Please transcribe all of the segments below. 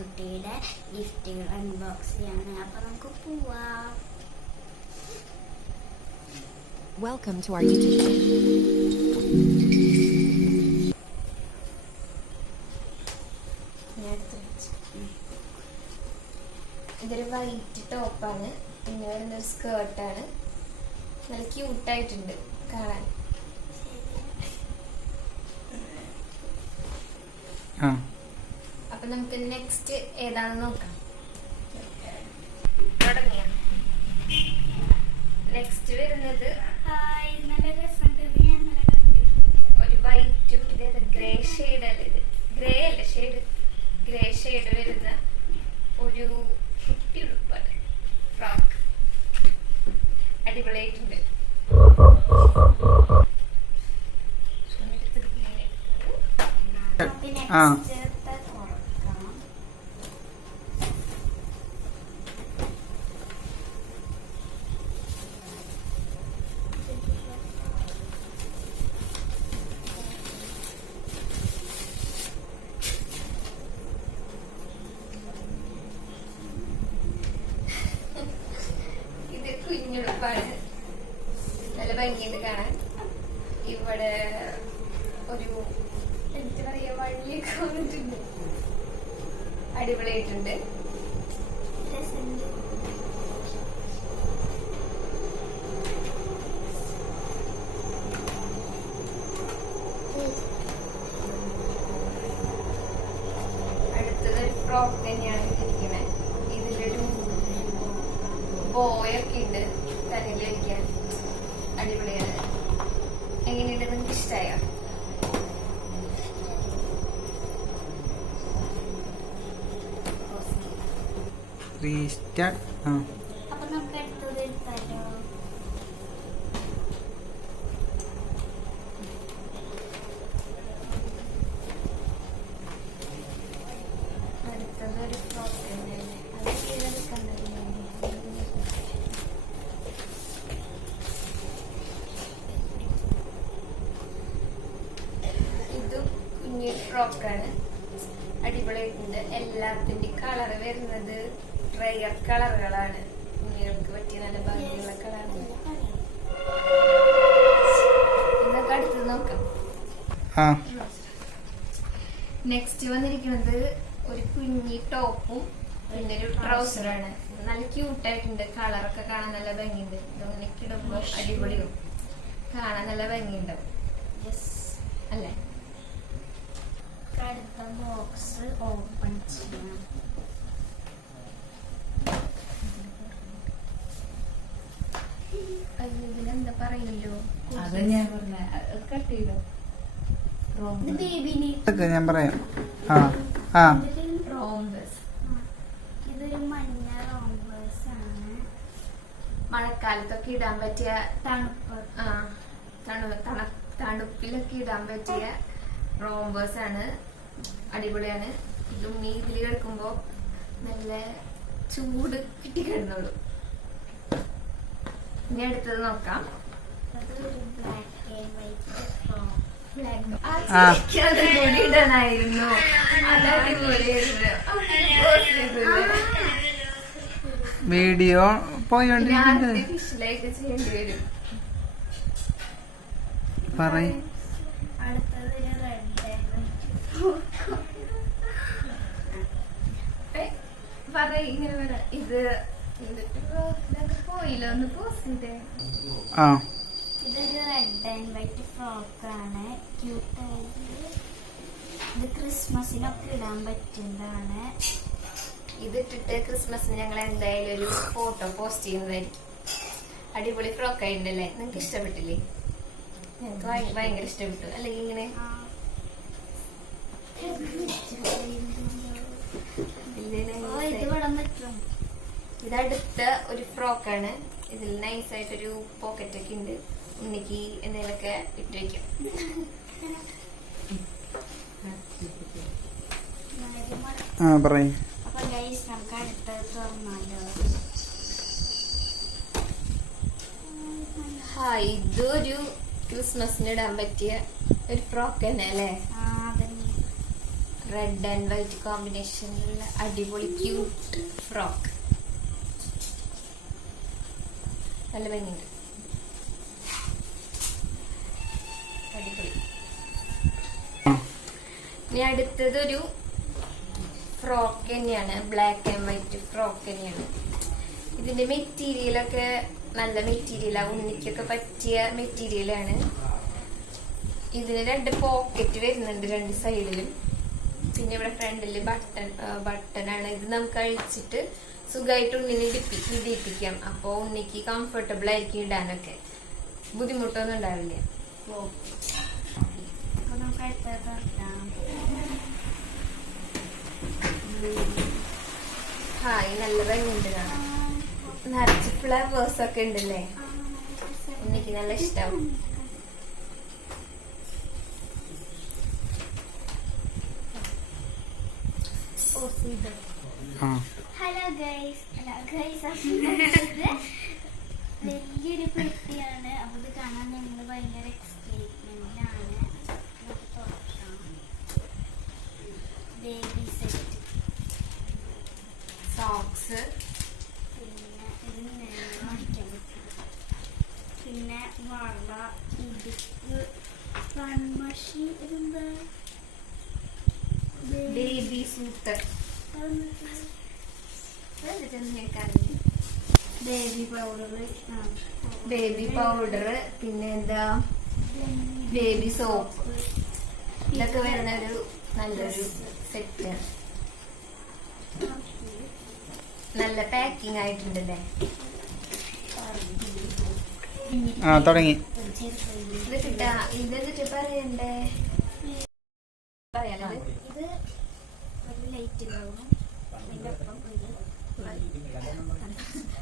കുട്ടിയുടെ ഗിഫ്റ്റുകൾ അൺബോക്സ് ചെയ്യാണ്. അപ്പൊ നമുക്ക് പോവാം. Welcome to our YouTube ഇതൊരു വൈറ്റ് ടോപ്പാണ്, പിന്നെ വരുന്നൊരു സ്കേർട്ടാണ്. നല്ല ക്യൂട്ടായിട്ടുണ്ട് കാണാൻ. അപ്പൊ നമുക്ക് നെക്സ്റ്റ് ഏതാണെന്ന് നോക്കാം. തുടങ്ങിയ നെക്സ്റ്റ് വരുന്നത് ഒരു വൈറ്റും ഗ്രേ ഷെയ്ഡ് അല്ല, ഇത് ഗ്രേ അല്ല ഷെയ്ഡ്, ഗ്രേ ഷെയ്ഡ് വരുന്ന ഒരു കുട്ടി ഉടുപ്പാണ്. ഫ്രോക്ക് അടിപൊളിയായിട്ടുണ്ട്. കുഞ്ഞുടുപ്പാണ്, നല്ല ഭംഗിയുണ്ട് കാണാൻ. ഇവിടെ ഒരു എന്താ പറയാ വള്ളിയൊക്കെ വന്നിട്ടുണ്ട്, അടിപൊളിയായിട്ടുണ്ട്. അടുത്തതൊരു ഫ്രോക്ക് തന്നെയാണ് ഇരിക്കുന്നത്. ഇതിലൊരു ബോയൊക്കെ ഉണ്ട് തലയിൽ വയ്ക്കാൻ, അടിപൊളിയാണ്. എങ്ങനെയുണ്ട്, നിങ്ങൾക്ക് ഇഷ്ടമായോ? അപ്പൊ നമുക്ക് അടുത്തത് എടുത്താലോ? അടുത്തതൊരു ഫ്രോക്ക് തന്നെയാണ്. ഇതും കുഞ്ഞു ഫ്രോക്കാണ്, അടിപൊളിയായിട്ടുണ്ട്. എല്ലാത്തിന്റെ കളർ വരുന്നത് റയർ കളറുകളാണ്, കുഞ്ഞുങ്ങൾക്ക് പറ്റിയ നല്ല ഭംഗിയുള്ള കളറാണ്. ഇതൊക്കെ അടുത്ത് നോക്കാം. നെക്സ്റ്റ് വന്നിരിക്കുന്നത് ഒരു കുഞ്ഞി ടോപ്പും പിന്നെ ഒരു ട്രൗസറാണ്. നല്ല ക്യൂട്ടായിട്ടുണ്ട്, കളറൊക്കെ കാണാൻ നല്ല ഭംഗിയുണ്ട്. ഇതൊക്കെ ഇടുമ്പോ അടിപൊളിയും കാണാൻ നല്ല ഭംഗിയുണ്ടാവും അല്ലേ? അടുത്ത ബോക്സ് ഓപ്പൺ ചെയ്യണം. ഇതിലെന്താ പറയല്ലോ, ഞാൻ പറയാം. ഇതൊരു മഞ്ഞ റോംബേഴ്സ് ആണ്. മഴക്കാലത്തൊക്കെ ഇടാൻ പറ്റിയ തണുപ്പിലൊക്കെ ഇടാൻ പറ്റിയ റോംബേഴ്സ് ആണ്, അടിപൊളിയാണ്. ഇതും ഇതിൽ കിടക്കുമ്പോ നല്ല ചൂട് കിട്ടി കിടന്നോളൂ. ഇനി അടുത്തത് നോക്കാം. ഇടണായിരുന്നു, വീഡിയോ പോയോണ്ടിരിക്കുന്നത് ചെയ്യേണ്ടി വരും. പറയും. ഇങ്ങനെ പറ. ഇത് പോയില്ല, ഒന്ന് പോസ്റ്റ് ചെയ്തേ. ഇതൊരു റെഡ് ആൻഡ് വൈറ്റ് ഫ്രോക്ക് ആണ്, ക്യൂട്ടായിട്ട്. ഇത് ക്രിസ്മസിനൊക്കെ ഇടാൻ പറ്റുന്നതാണ്. ഇതിട്ടിട്ട് ക്രിസ്മസിന് ഞങ്ങൾ എന്തായാലും ഒരു ഫോട്ടോ പോസ്റ്റ് ചെയ്യുന്നതായിരിക്കും. അടിപൊളി ഫ്രോക്ക് ആയിട്ടുണ്ടല്ലേ? നിങ്ങക്ക് ഇഷ്ടപ്പെട്ടില്ലേ? ഞങ്ങൾക്ക് ഭയങ്കര ഇഷ്ടപ്പെട്ടു അല്ലെ? ഇങ്ങനെ ഇതടുത്ത ഒരു ഫ്രോക്കാണ്. ഇതിൽ നൈസായിട്ടൊരു പോക്കറ്റ് ഒക്കെ ഉണ്ട്, ഉണ്ണിക്ക് എന്തെങ്കിലുമൊക്കെ ഇട്ട് വെക്കാം. പറയും. അപ്പൊ ഗൈസ് നമുക്ക് അടുത്തത് തുറന്നാലോ? ഇതൊരു ക്രിസ്മസിന് ഇടാൻ പറ്റിയ ഒരു ഫ്രോക്ക് തന്നെ അല്ലേ? റെഡ് ആൻഡ് വൈറ്റ് കോമ്പിനേഷനിലുള്ള അടിപൊളി ക്യൂട്ട് ഫ്രോക്ക്. നല്ല ഭംഗിയുണ്ട്, അടിപൊളി. ഇനി അടുത്തതൊരു ഫ്രോക്ക് തന്നെയാണ്, ബ്ലാക്ക് ആൻഡ് വൈറ്റ് ഫ്രോക്ക് തന്നെയാണ്. ഇതിന്റെ മെറ്റീരിയലൊക്കെ നല്ല മെറ്റീരിയലാണ്, ഉണ്ണിക്കൊക്കെ പറ്റിയ മെറ്റീരിയലാണ്. ഇതിന് 2 പോക്കറ്റ് വരുന്നുണ്ട് 2 സൈഡിലും. പിന്നെ ഇവിടെ ഫ്രണ്ടില് ബട്ടണാണ്. ഇത് നമുക്ക് അഴിച്ചിട്ട് സുഖമായിട്ട് ഉണ്ണിനെ ഇടിപ്പിക്കാം. അപ്പോൾ ഉണ്ണിക്ക് കംഫർട്ടബിൾ ആയിരിക്കും ഇടാനൊക്കെ, ബുദ്ധിമുട്ടൊന്നും ഉണ്ടാവില്ല. അപ്പൊ നമുക്ക് അടുത്തത് തുറക്കാം. ഹായ്, നല്ല ഭംഗിയുണ്ട് കാണാൻ. നിറച്ച് ഫ്ലവേഴ്സ് ഒക്കെ ഉണ്ടല്ലേ, ഉണ്ണിക്ക് നല്ല ഇഷ്ടാവും. ഹലോ ഗൈസ്, വലിയൊരു പെട്ടിയാണ്. അപ്പൊ ഇത് കാണാൻ ഞങ്ങൾ ഭയങ്കര എക്സൈറ്റ്മെന്റിലാണ്. ബേബി സെറ്റ്, സോക്സ്, പിന്നെ ഇത് മാറ്റാൻ പറ്റും, പിന്നെ വള, ഇടുക്ക്, കൺമഷി, ഇതെന്താ baby suit, baby powder, baby powder, പിന്നെ എന്താ ബേബി സോപ്പ്. ഇതൊക്കെ വരുന്ന ഒരു നല്ലൊരു സെറ്റ്. നല്ല പാക്കിംഗ് ആയിട്ടുണ്ടല്ലേ. തുടങ്ങി. ഇത് കിട്ടാ, ഇതെന്നിട്ട് പറയണ്ടേ, പറയാലോ. ഇത് ഒരു ലൈറ്റ് ഉണ്ടാവും. അതിന്റെ ഒപ്പം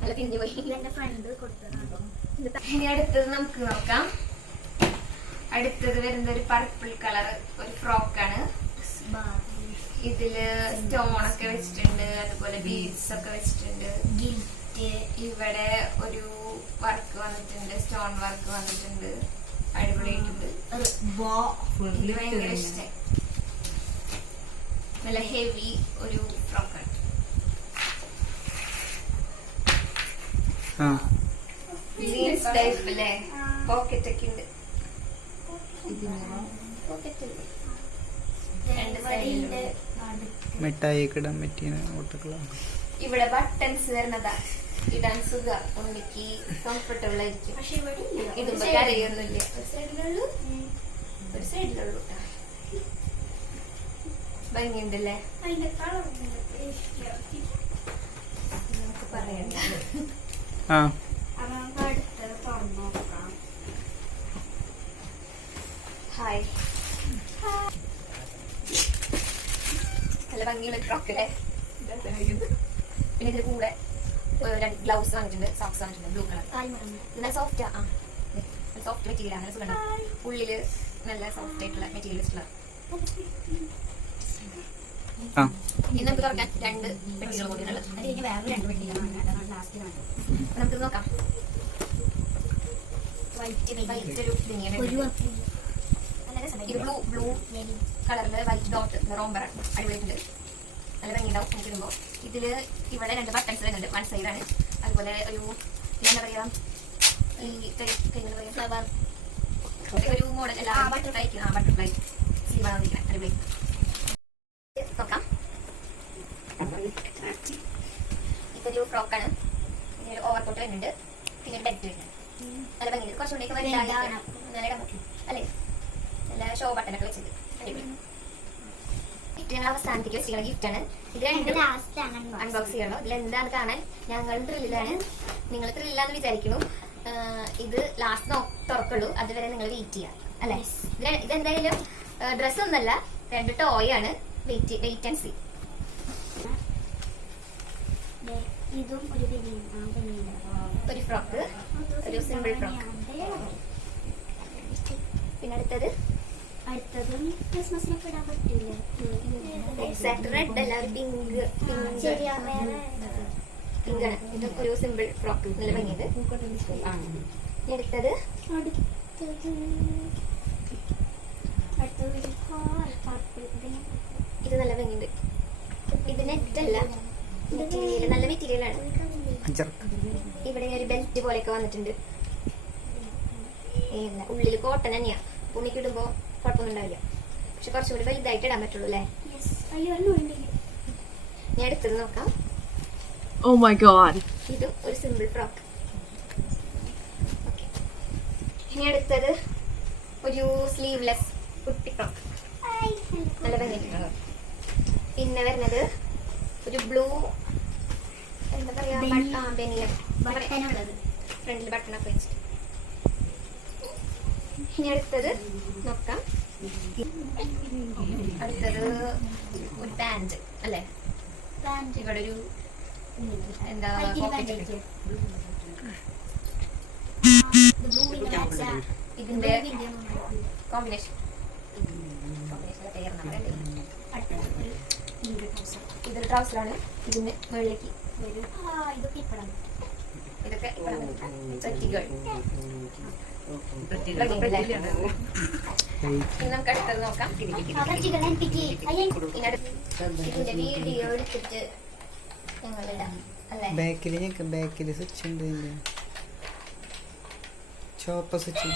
നല്ല തിരിഞ്ഞു പോയി. ഇതെന്റെ ഫ്രണ്ട് കൊടുത്തതാണ്. ഇനി അടുത്തത് നമുക്ക് നോക്കാം. അടുത്തത് വരുന്ന ഒരു പർപ്പിൾ കളർ ഒരു ഫ്രോക്കാണ്. ഇതില് സ്റ്റോൺ ഒക്കെ വെച്ചിട്ടുണ്ട്, അതുപോലെ ബീഡ്സ് ഒക്കെ വെച്ചിട്ടുണ്ട്. ഗിഫ്റ്റ്, ഇവിടെ ഒരു വർക്ക് വന്നിട്ടുണ്ട്, സ്റ്റോൺ വർക്ക് വന്നിട്ടുണ്ട്, അടിപൊളിയായിട്ടുണ്ട്. ഇത് ഭയങ്കര ഇഷ്ടമായി. നല്ല ഹെവി ഒരു ഫ്രോക്കാണ്. ജീൻസ് ടൈപ്പ് അല്ലേ, പോക്കറ്റ് ഒക്കെ ഉണ്ട്. പോക്കറ്റ് രണ്ട് സൈഡിലുണ്ട്. മിഠായി ഇടാൻ പറ്റിയ ഓട്ടക്കളാണ്. ഇവിടെ ബട്ടൺസ് വരുന്നതാ, ഇടാൻ സുഖ, ഉണ്ണിക്ക് കംഫർട്ടബിൾ ആയിരിക്കും. പക്ഷെ ഇവിടെ ഇടുമ്പോ കരയൊന്നുമില്ല. ഒരു സൈഡിലുള്ളൂ, ഒരു സൈഡിലുള്ളൂ. ഭംഗിയുണ്ടല്ലേ, അതിന്റെ കളർ നമുക്ക് പറയണ്ട. നമുക്ക് അടുത്തത് തുറന്നു നോക്കാം. ഹായ്, നല്ല ഭംഗിയുള്ള ഫ്രോക്ക് അല്ലേ. പിന്നെ ഇതിന് കൂടെ രണ്ട് ഗ്ലൗസ് വാങ്ങിയിട്ടുണ്ട്, സോക്സ് വാങ്ങിയിട്ടുണ്ട്, ബ്ലൂ കളർ. നല്ല സോഫ്റ്റ്, സോഫ്റ്റ് മെറ്റീരിയൽ ആണ്, സുഖം. ഉള്ളില് നല്ല സോഫ്റ്റ് ആയിട്ടുള്ള മെറ്റീരിയൽസ് ഉള്ള. ഇനി നമുക്ക് തുറക്കാൻ 2 പെട്ടികൾ കൂടിയുള്ളത്. നമുക്ക് നോക്കാം. വൈറ്റ് ഒരു ഇത് ബ്ലൂ കളറില് വൈറ്റ് ഡോട്ട് റോംബർ അടിപൊളിയുണ്ട്, നല്ല ഭംഗിയുണ്ടാവും നമുക്ക് ഇടുമ്പോൾ. ഇതില് ഇവിടെ 2 ബട്ടൺസ് വരുന്നുണ്ട്, 1 സൈഡാണ്. അതുപോലെ ഒരു എന്താ പറയാ, ഈ ഫ്ലവർ ഒരു മോഡൽ ബട്ടർഫ്ലൈ സ്ലീവാണ് വന്നിരിക്കുന്നത്, അടിപൊളി. നോക്കാം, ഇതൊരു ഫ്രോക്കാണ്. പിന്നെ ഒരു ഓവർകോട്ട് വരുന്നുണ്ട്, പിന്നെ ഒരു ബെൽറ്റ് വരുന്നുണ്ട്. നല്ല ഭംഗിയുണ്ട്, കുറച്ചുകൂടി നല്ല അല്ലേ, നല്ല ഷോ ബട്ടനൊക്കെ വെച്ചിട്ട് അടിപൊളി. ഞങ്ങൾ അവസാനത്തേക്ക് വെച്ചിട്ടുള്ള ഗിഫ്റ്റാണ്. ഇത് 2 അൺബോക്സ് ചെയ്യണോ. ഇതിൽ എന്താണ് കാണാൻ ഞങ്ങൾ ത്രില്ലാണ്, നിങ്ങൾ ത്രില്ലാന്ന് വിചാരിക്കുന്നു. ഇത് ലാസ്റ്റ് തുറക്കുള്ളൂ, അതുവരെ നിങ്ങൾ വെയിറ്റ് ചെയ്യാം അല്ലേ. ഇതെന്തായാലും ഡ്രസ്സൊന്നല്ല, 2 ടോയ് ആണ്. Wait and see. ഇതും ഒരു ഫ്രോക്ക്, ഒരു സിമ്പിൾ ഫ്രോക്ക്. പിന്നെ അടുത്തതും ക്രിസ്മസിനൊക്കെ ഇടാൻ പറ്റില്ലേ. എക്സാക്ട് റെഡ് അല്ല, ഒരു പിങ്ക് ആണ്. ഇതൊക്കെ ഒരു സിമ്പിൾ ഫ്രോക്ക്, നല്ല ഭംഗിയുണ്ട്. അടുത്തത് ഇത് നല്ല ഭംഗിയുണ്ട്. ഇത് നെറ്റല്ല, മെറ്റീരിയൽ നല്ല മെറ്റീരിയലാണ്. ഇവിടെ ഒരു ബെൽറ്റ് പോലെയൊക്കെ വന്നിട്ടുണ്ട്. ഉള്ളിൽ കോട്ടൺ തന്നെയാ. തുണിക്കിടുമ്പോ കുഴപ്പമൊന്നും ഉണ്ടാവില്ല. പക്ഷെ കുറച്ചുകൂടി വലുതായിട്ട് ഇടാൻ പറ്റുള്ളൂ അല്ലേ? ഞാൻ എടുത്തത് നോക്കാം. Oh my god. ഇത് ഒരു സിമ്പിൾ ഫ്രോക്ക്. ഇനി അടുത്തത് ഒരു സ്ലീവ്ലെസ് കുട്ടി ഫ്രോക്ക്. നല്ല ഭംഗിയാണ്. പിന്നെ വരുന്നത് ഒരു ബ്ലൂ എന്താ പറയാ ഫ്രണ്ടിൽ ബട്ടണൊക്കെ വെച്ചിട്ട്. ഇനി അടുത്തത് നോക്കാം. അടുത്തത് ഒരു പാന്റ് അല്ലേ? ഇവിടെ ഒരു എന്താ ഇതിന്റെ കോമ്പിനേഷൻ ഇതൊരു ട്രൗസറാണ്. ഇതിന്റെ മുകളിലേക്ക് ഇതൊക്കെ നമുക്ക് അടുത്തത് നോക്കാം. ഇതിന്റെ വീഡിയോ എടുത്തിട്ട് ഞങ്ങളിടാം അല്ലേ? ബാക്കിൽ സ്വിച്ച് ഉണ്ട്. ചോപ്പ സ്വിച്ച്.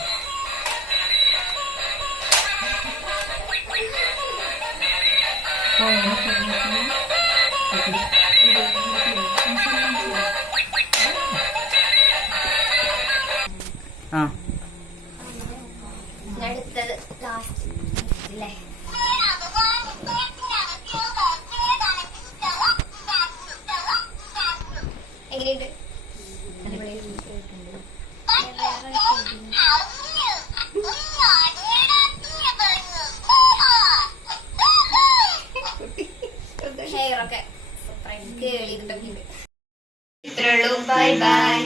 ആ അടുത്തത് ലാസ്റ്റ് അല്ലേ? എങ്ങനെയുണ്ട്? ഹെയറൊക്കെ കേളിയിട്ടൊക്കെ ഉണ്ട്. ഇത്രയുള്ളൂ. Bye by.